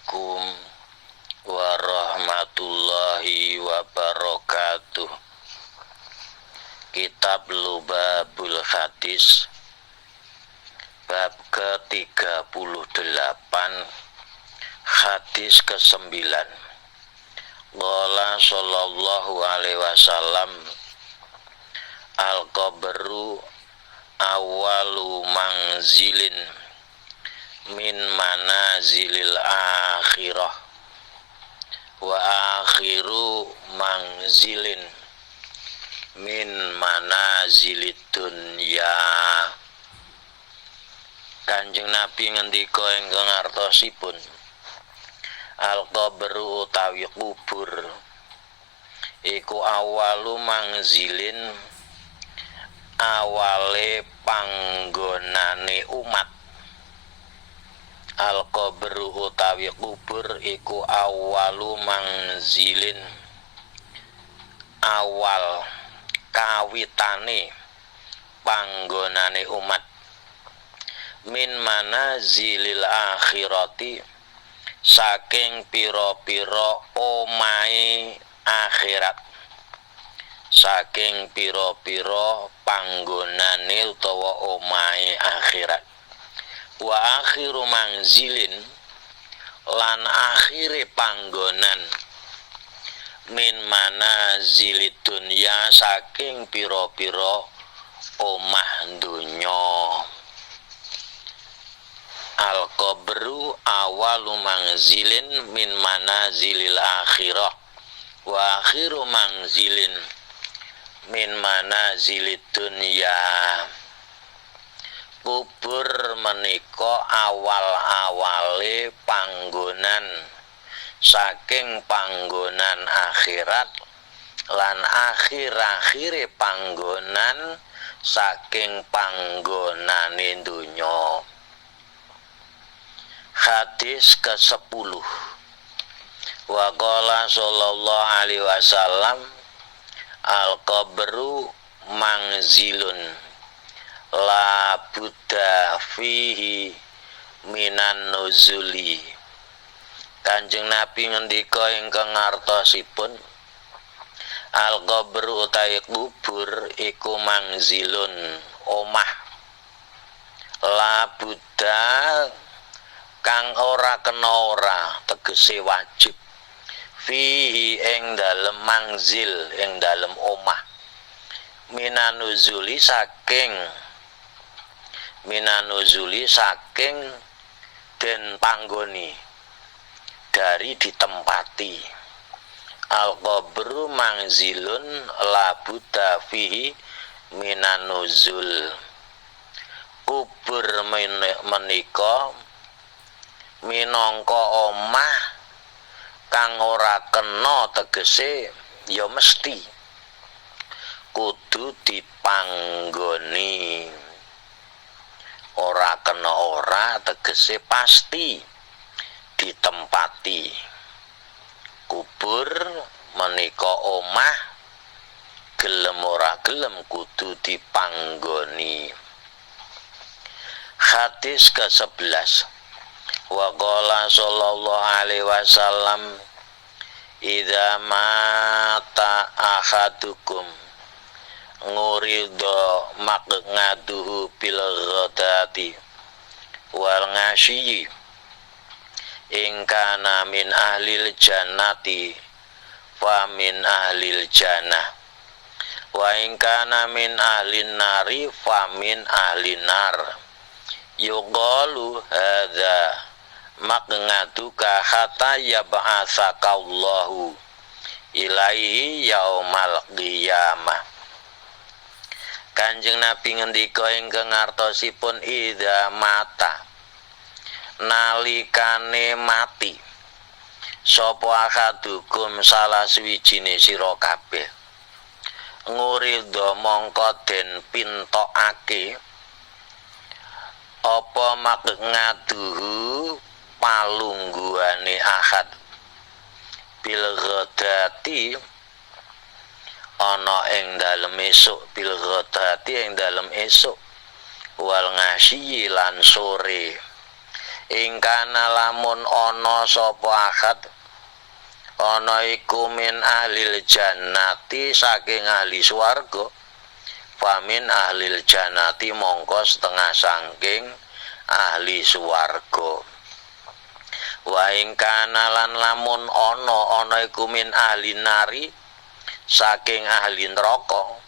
Assalamualaikum warahmatullahi wabarakatuh. Kitab Lubabul Hadis bab ke-38, hadis ke-9. Qala sallallahu alaihi wasallam, al-qabru awalu manzilin min manazilil akhirah wa akhiru manzilin min manazilid dunya. Kanjeng Nabi ngendika ingkang artosipun, al-qabru utawi kubur iku awalu manzilin, awale panggonane umat. Al-qabru utawi kubur iku awalu manzilin, awal kawitane panggonane umat. Min manazilil akhirati, saking pira-pira omahe akhirat, saking pira-pira panggonane utawa omahe akhirat. Wa akhiru manzilin, lan akhire panggonan min manazilid dunya, saking pira-pira omah donya. Al-qabru awalu manzilin min manazilil akhirah wa akhiru manzilin min manazilid dunya. Kubur menika awal-awale panggonan saking panggonan akhirat, lan akhir-akhire panggonan saking panggonane donya. Hadis ke-10. Wa qala sallallahu alaihi wasallam, al-qabru manzilun la budda fihi minan nuzuli. Kanjeng Nabi ngendika ingkang artosipun, al-qabru utawi kubur iku manzilun, omah, la budda kang ora kena ora, tegese wajib, fihi ing dalem manzil, ing dalem omah, minanuzuli saking den panggoni, dari ditempati. Al-qabru manzilun la budda fihi minanuzul. Kubur menika minangka omah kang ora kena, tegese ya mesti kudu dipanggoni. Ora kena ora, tegese pasti ditempati. Kubur menika omah, gelem ora gelem kudu dipanggoni. Hadis ke-11. Wa qala sallallahu alaihi wasallam, idza mata ahadukum ngurido maqngaduhu bil ghadati wal ngasyi, in kana min ahlil jannati fa min ahlil jannah, wa in kana min ahlin nari fa min ahlin nar. Yuqalu hadza maqngaduka hatta yab'atsakallahu ilaihi yaumal qiyamah. Kanjeng Nabi ngendika ingkang artosipun, idza mata, nalikane mati sapa akadukum salah suwijine sira kabeh, ngurido mongko den pintokake apa maqngaduhu palungguhane ahad, bil ghadati ana ing dalem esuk, bil ghadati ing dalem esuk, wal ngasyi lan sore, ingkana lamun ana sapa ahad ana iku min ahlil jannati saking ahli swarga famin ahlil jannati mongko setengah saking ahli swarga wa ingkana lan lamun ana iku min ahli nari saking ahli neraka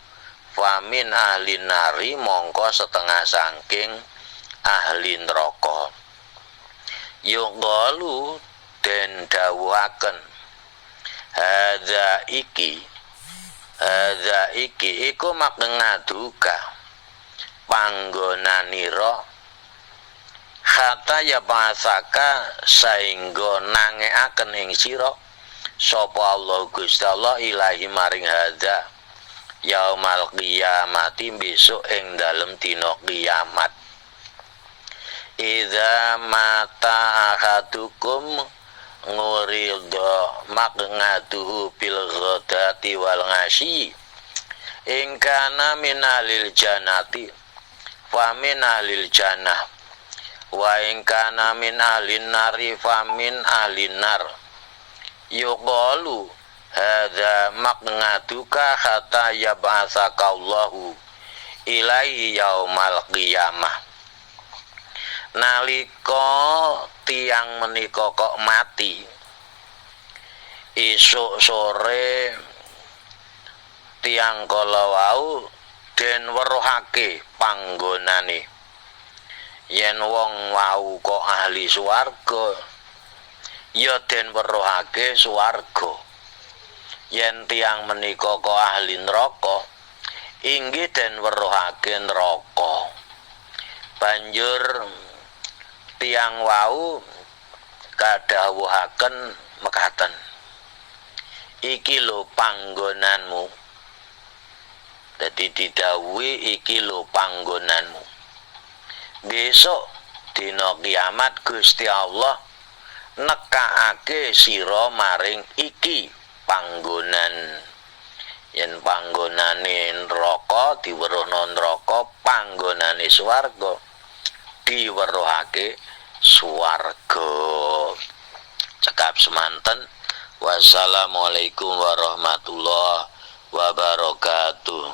famin ahli nari mongko setengah saking ahli neraka yuqalu den dawuhaken hadza iki iku makengaduka panggonanira kata ya bahasaka saengga nangeaken ing sira sapa Allah Gusti Allah ilahi maring hadza yaumal qiyamati besok ing dalem dina kiamat idza mata ahadukum nguridho maqnatuhu bil ghadati wal ngasyi ingkana minalil janati fa minalil jannah wa ingkana min ahlin nari fa min ahlin nar yuqalu hadza maqnatuka hatta yab'atsaka Allahu ilaihi yaumal qiyamah nalika tiang menika kok mati esuk sore tiang kala wau den weruhake panggonane yen wong wau kok ahli swarga ya den weruhake swarga yen tiang menika kok ahli neraka inggih den weruhake neraka banjur tiang wau kadhawuhaken mekaten iki lho panggonanmu dadi didhawuhi iki lho panggonanmu besok dina kiamat Gusti Allah nekakake sira maring iki panggonan yen panggonane neraka diweruhna neraka panggonane swarga diweruhake swarga. Cekap semanten. Wassalamualaikum warahmatullahi wabarakatuh.